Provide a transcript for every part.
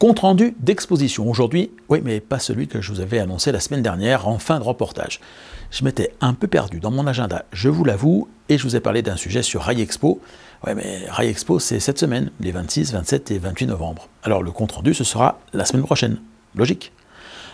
Compte rendu d'exposition aujourd'hui, oui, mais pas celui que je vous avais annoncé la semaine dernière en fin de reportage. Je m'étais un peu perdu dans mon agenda, je vous l'avoue, et je vous ai parlé d'un sujet sur Rail Expo. Ouais, mais Rail Expo, c'est cette semaine, les 26, 27 et 28 novembre. Alors le compte rendu, ce sera la semaine prochaine. Logique.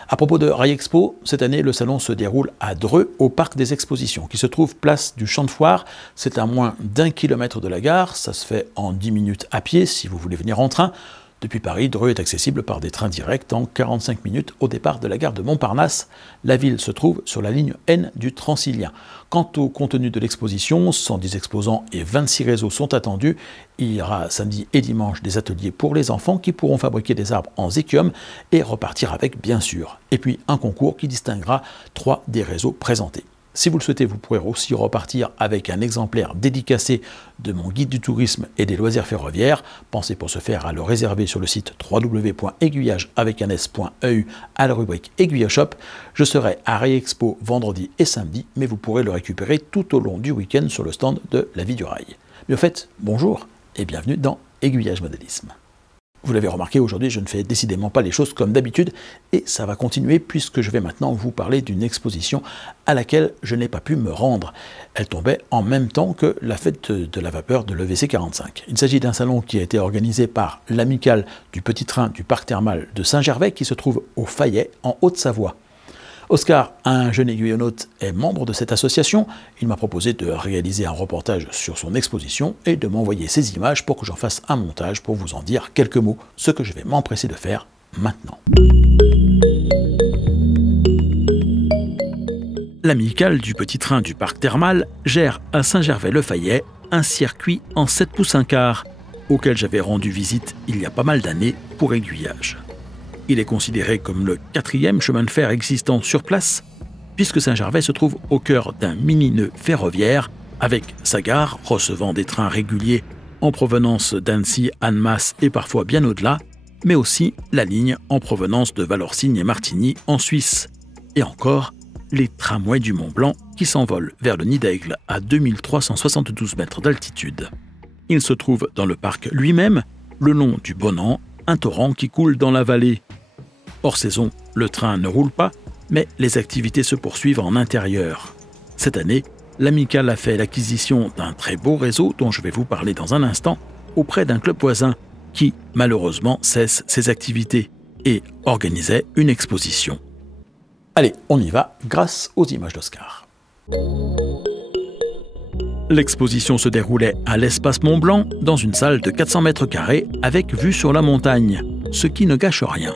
À propos de Rail Expo, cette année, le salon se déroule à Dreux, au parc des expositions, qui se trouve place du Champ de Foire. C'est à moins d'1 kilomètre de la gare, ça se fait en 10 minutes à pied si vous voulez venir en train. Depuis Paris, Dreux est accessible par des trains directs en 45 minutes au départ de la gare de Montparnasse. La ville se trouve sur la ligne N du Transilien. Quant au contenu de l'exposition, 110 exposants et 26 réseaux sont attendus. Il y aura samedi et dimanche des ateliers pour les enfants qui pourront fabriquer des arbres en zéchium et repartir avec bien sûr. Et puis un concours qui distinguera 3 des réseaux présentés. Si vous le souhaitez, vous pourrez aussi repartir avec un exemplaire dédicacé de mon guide du tourisme et des loisirs ferroviaires. Pensez pour ce faire à le réserver sur le site www.aiguillage.eu à la rubrique Aiguille Shop. Je serai à Rail Expo vendredi et samedi, mais vous pourrez le récupérer tout au long du week-end sur le stand de La Vie du Rail. Mais au fait, bonjour et bienvenue dans Aiguillage Modélisme. Vous l'avez remarqué, aujourd'hui je ne fais décidément pas les choses comme d'habitude et ça va continuer puisque je vais maintenant vous parler d'une exposition à laquelle je n'ai pas pu me rendre. Elle tombait en même temps que la fête de la vapeur de l'EVC 45. Il s'agit d'un salon qui a été organisé par l'Amicale du Petit Train du Parc Thermal de Saint-Gervais qui se trouve au Fayet en Haute-Savoie. Oscar, un jeune aiguillonaute, est membre de cette association. Il m'a proposé de réaliser un reportage sur son exposition et de m'envoyer ces images pour que j'en fasse un montage pour vous en dire quelques mots, ce que je vais m'empresser de faire maintenant. L'Amicale du Petit Train du Parc Thermal gère à Saint-Gervais-le-Fayet un circuit en 7 pouces 1 quart, auquel j'avais rendu visite il y a pas mal d'années pour aiguillage. Il est considéré comme le 4e chemin de fer existant sur place, puisque Saint-Gervais se trouve au cœur d'un mini-nœud ferroviaire, avec sa gare recevant des trains réguliers en provenance d'Annecy, Annemasse et parfois bien au-delà, mais aussi la ligne en provenance de Valorcine et Martigny en Suisse, et encore les tramways du Mont-Blanc qui s'envolent vers le Nid d'Aigle à 2372 mètres d'altitude. Il se trouve dans le parc lui-même, le long du Bonan, un torrent qui coule dans la vallée. Hors saison, le train ne roule pas, mais les activités se poursuivent en intérieur. Cette année, l'Amicale a fait l'acquisition d'un très beau réseau dont je vais vous parler dans un instant, auprès d'un club voisin qui, malheureusement, cesse ses activités et organisait une exposition. Allez, on y va grâce aux images d'Oscar. L'exposition se déroulait à l'espace Mont-Blanc, dans une salle de 400 mètres carrés avec vue sur la montagne, ce qui ne gâche rien.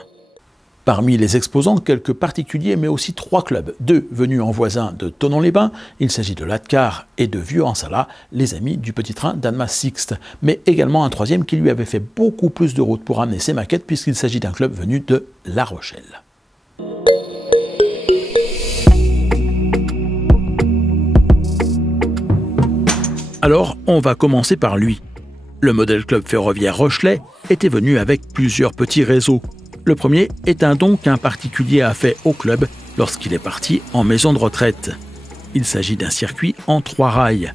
Parmi les exposants, quelques particuliers, mais aussi 3 clubs, 2 venus en voisin de Thonon-les-Bains, il s'agit de Latcar et de Vieux-en-Sala, les amis du Petit Train d'Annemasse Sixte, mais également un 3e qui lui avait fait beaucoup plus de route pour amener ses maquettes puisqu'il s'agit d'un club venu de La Rochelle. Alors, on va commencer par lui. Le modèle club ferroviaire Rochelais était venu avec plusieurs petits réseaux. Le premier est un don qu'un particulier a fait au club lorsqu'il est parti en maison de retraite. Il s'agit d'un circuit en 3 rails.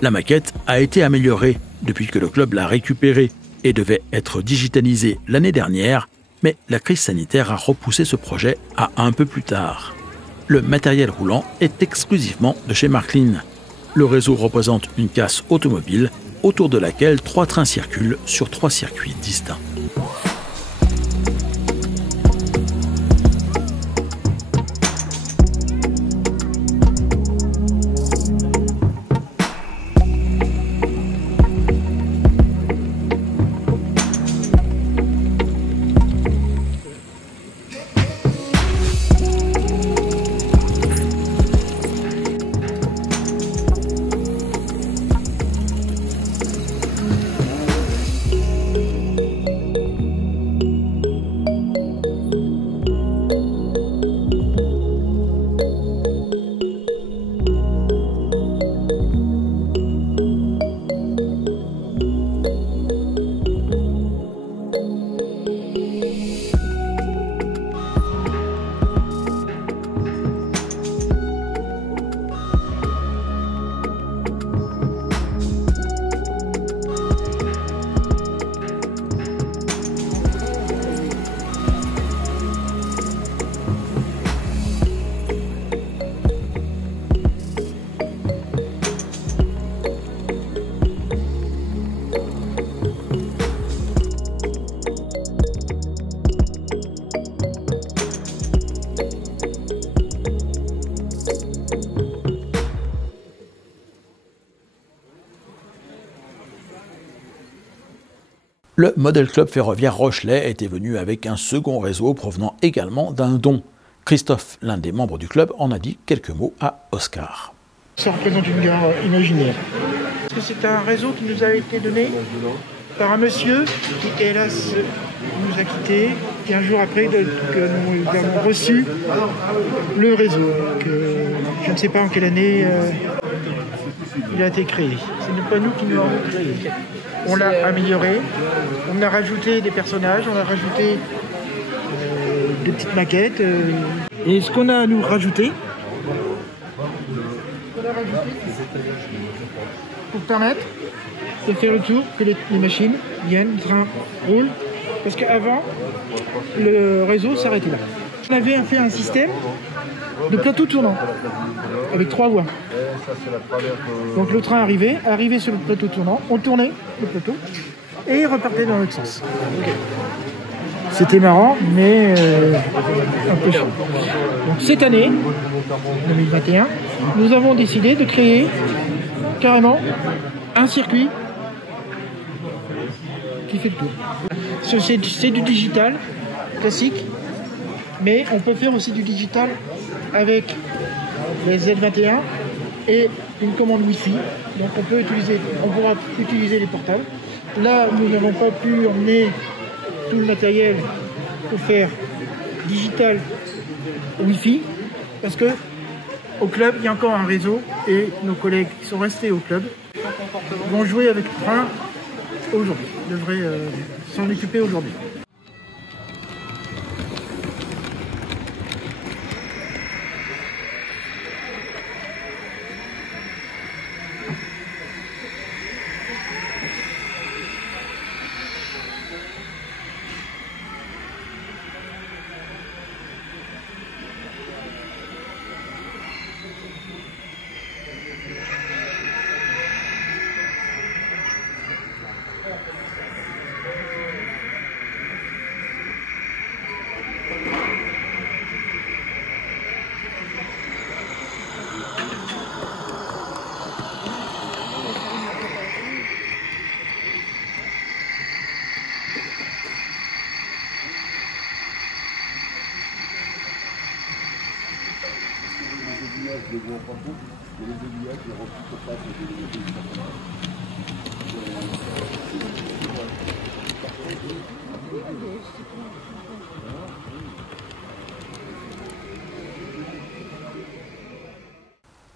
La maquette a été améliorée depuis que le club l'a récupérée et devait être digitalisée l'année dernière, mais la crise sanitaire a repoussé ce projet à un peu plus tard. Le matériel roulant est exclusivement de chez Marklin. Le réseau représente une casse automobile autour de laquelle 3 trains circulent sur 3 circuits distincts. Le Model Club Ferroviaire Rochelais était venu avec un second réseau provenant également d'un don. Christophe, l'un des membres du club, en a dit quelques mots à Oscar. Ça représente une gare imaginaire. Parce que c'est un réseau qui nous a été donné par un monsieur qui, hélas, nous a quittés. Et un jour après, que nous avons reçu le réseau. Que je ne sais pas en quelle année il a été créé. Ce n'est pas nous qui nous l'avons créé. On l'a amélioré, on a rajouté des personnages, on a rajouté des petites maquettes. Et ce qu'on a à nous rajouter, pour permettre de faire le tour, que les machines viennent, le train roule. Parce qu'avant, le réseau s'arrêtait là. On avait fait un système de plateau tournant, avec 3 voies. Donc le train arrivait sur le plateau tournant, on tournait le plateau, et il repartait dans l'autre sens. C'était marrant, mais un peu chaud. Donc cette année, 2021, nous avons décidé de créer carrément un circuit qui fait le tour. C'est du digital classique, mais on peut faire aussi du digital avec les Z21 et une commande Wi-Fi. Donc on pourra utiliser les portables. Là, nous n'avons pas pu emmener tout le matériel pour faire digital Wi-Fi, parce que au club, il y a encore un réseau et nos collègues qui sont restés au club vont jouer avec le train aujourd'hui, devraient s'en occuper aujourd'hui.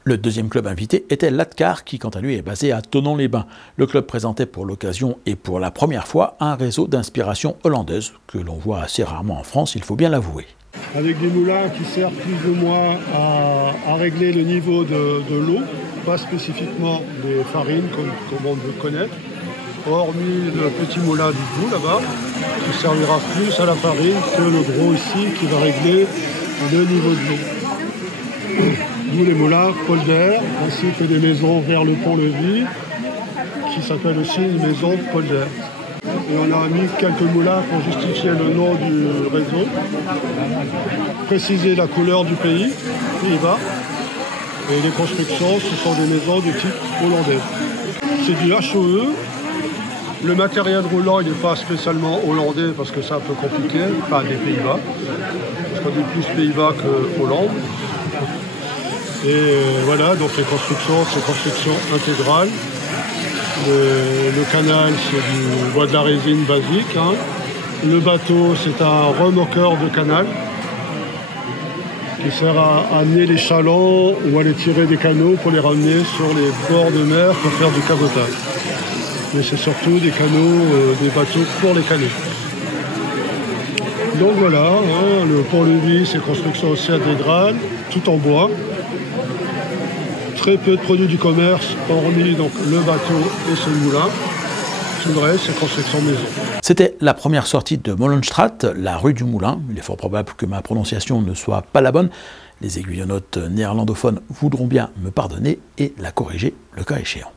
Le deuxième club invité était l'Atcar, qui quant à lui est basé à Thonon-les-Bains. Le club présentait pour l'occasion et pour la première fois un réseau d'inspiration hollandaise, que l'on voit assez rarement en France, il faut bien l'avouer. Avec des moulins qui servent plus ou moins à régler le niveau de l'eau, pas spécifiquement des farines comme on veut connaître, hormis le petit moulin du bout là-bas, qui servira plus à la farine que le gros ici qui va régler le niveau de l'eau. Nous les moulins polder, ainsi que des maisons vers le pont-levis, qui s'appelle aussi une maison polder. Et on a mis quelques moulins pour justifier le nom du réseau, préciser la couleur du pays, Pays-Bas, et les constructions, ce sont des maisons de type hollandais. C'est du HOE. Le matériel roulant, il n'est pas spécialement hollandais parce que c'est un peu compliqué, pas des Pays-Bas, parce qu'on dit plus Pays-Bas que Hollande. Et voilà, donc les constructions, c'est construction intégrale. Le canal, c'est du bois de la résine basique. Hein. Le bateau, c'est un remorqueur de canal qui sert à amener les chalands ou à les tirer des canaux pour les ramener sur les bords de mer pour faire du cabotage. Mais c'est surtout des canaux, des bateaux pour les canaux. Donc voilà, hein, le pont-levis, c'est construction aussi intégrale, tout en bois. Très peu de produits du commerce, hormis donc le bateau et ce moulin. Tout le reste, c'est construction maison. C'était la première sortie de Molenstraat, la rue du Moulin. Il est fort probable que ma prononciation ne soit pas la bonne. Les aiguillonnotes néerlandophones voudront bien me pardonner et la corriger le cas échéant.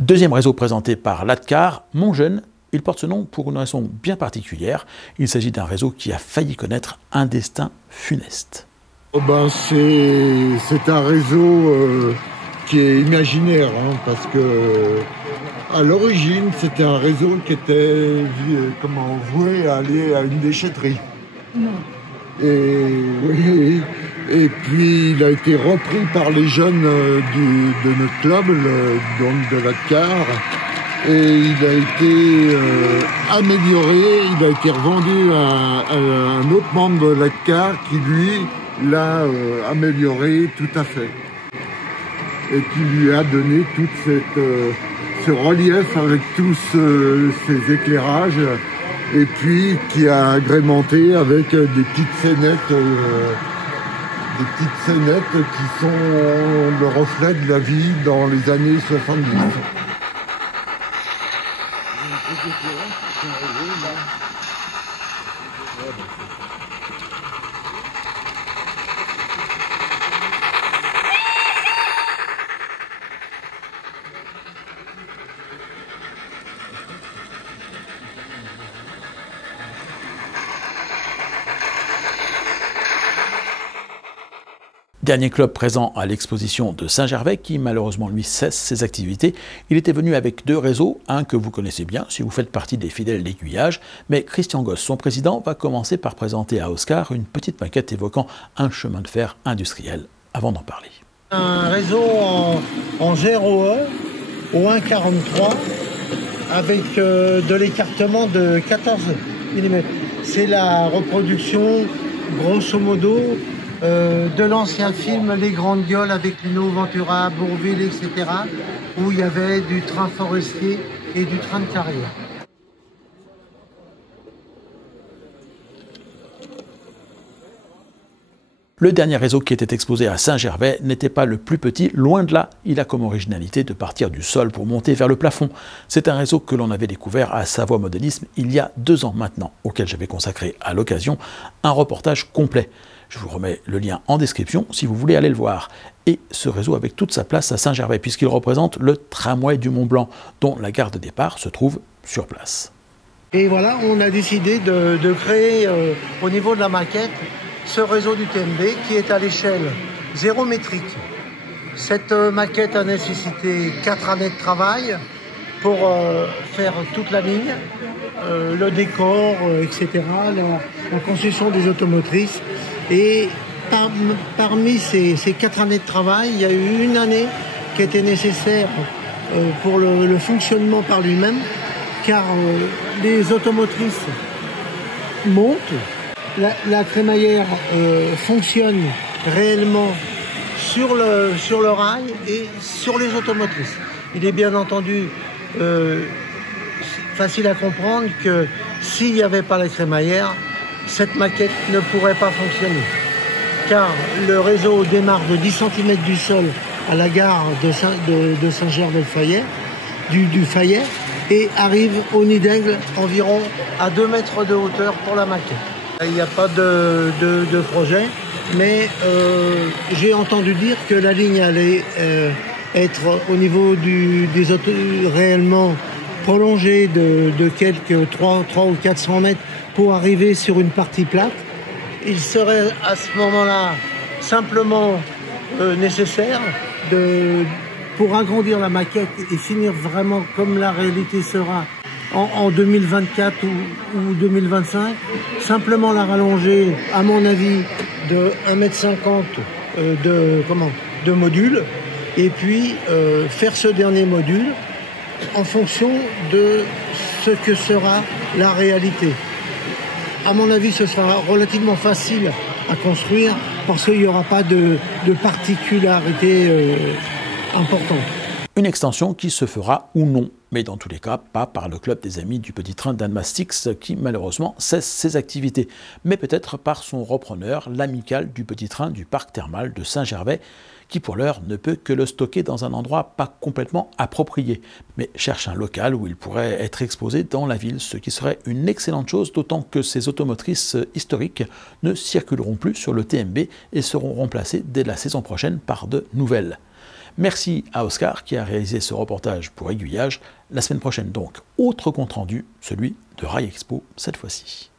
Deuxième réseau présenté par l'Atcar, Montjeune. Il porte ce nom pour une raison bien particulière. Il s'agit d'un réseau qui a failli connaître un destin funeste. C'est un réseau qui est imaginaire, hein, parce que à l'origine, c'était un réseau qui était voué à aller à une déchetterie. Et puis il a été repris par les jeunes de notre club, donc de Latcar, et il a été amélioré, il a été revendu à un autre membre de Latcar qui lui l'a amélioré tout à fait. Et qui lui a donné tout ce relief avec tous ces éclairages, et puis qui a agrémenté avec des petites scénettes qui sont le reflet de la vie dans les années 70. Dernier club présent à l'exposition de Saint-Gervais qui malheureusement lui cesse ses activités. Il était venu avec deux réseaux, un que vous connaissez bien si vous faites partie des fidèles d'aiguillage, mais Christian Gosse, son président, va commencer par présenter à Oscar une petite maquette évoquant un chemin de fer industriel avant d'en parler. Un réseau en 0E au 1,43 avec de l'écartement de 14 mm. C'est la reproduction grosso modo de l'ancien film Les Grandes Gueules avec Lino Ventura, Bourvil, etc. où il y avait du train forestier et du train de carrière. Le dernier réseau qui était exposé à Saint-Gervais n'était pas le plus petit, loin de là. Il a comme originalité de partir du sol pour monter vers le plafond. C'est un réseau que l'on avait découvert à Savoie Modélisme il y a 2 ans maintenant, auquel j'avais consacré à l'occasion un reportage complet. Je vous remets le lien en description si vous voulez aller le voir. Et ce réseau avec toute sa place à Saint-Gervais, puisqu'il représente le tramway du Mont-Blanc, dont la gare de départ se trouve sur place. Et voilà, on a décidé de créer au niveau de la maquette ce réseau du TMB qui est à l'échelle 0 métrique. Cette maquette a nécessité 4 années de travail pour faire toute la ligne, le décor, etc., la construction des automotrices. Et parmi ces 4 années de travail, il y a eu une année qui était nécessaire pour le fonctionnement par lui-même, car les automotrices montent, la crémaillère fonctionne réellement sur le rail et sur les automotrices. Il est bien entendu facile à comprendre que s'il n'y avait pas la crémaillère, cette maquette ne pourrait pas fonctionner. Car le réseau démarre de 10 cm du sol à la gare de Saint-Gervais-le-Fayet, du Fayet, et arrive au nid d'Aigle environ à 2 mètres de hauteur pour la maquette. Il n'y a pas de projet, mais j'ai entendu dire que la ligne allait être au niveau des autos réellement prolongée de quelques 300 ou 400 mètres pour arriver sur une partie plate. Il serait à ce moment-là simplement nécessaire pour agrandir la maquette et finir vraiment comme la réalité sera en 2024 ou 2025, simplement la rallonger, à mon avis, de 1,50 m de module, et puis faire ce dernier module en fonction de ce que sera la réalité. À mon avis, ce sera relativement facile à construire parce qu'il n'y aura pas de particularité importante. Une extension qui se fera ou non, mais dans tous les cas, pas par le club des amis du petit train d'Annemasse-Tix qui malheureusement cesse ses activités, mais peut-être par son repreneur, l'amicale du petit train du parc thermal de Saint-Gervais, qui pour l'heure ne peut que le stocker dans un endroit pas complètement approprié, mais cherche un local où il pourrait être exposé dans la ville, ce qui serait une excellente chose, d'autant que ces automotrices historiques ne circuleront plus sur le TMB et seront remplacées dès la saison prochaine par de nouvelles. Merci à Oscar qui a réalisé ce reportage pour Aiguillage. La semaine prochaine donc, autre compte rendu, celui de Rail Expo cette fois-ci.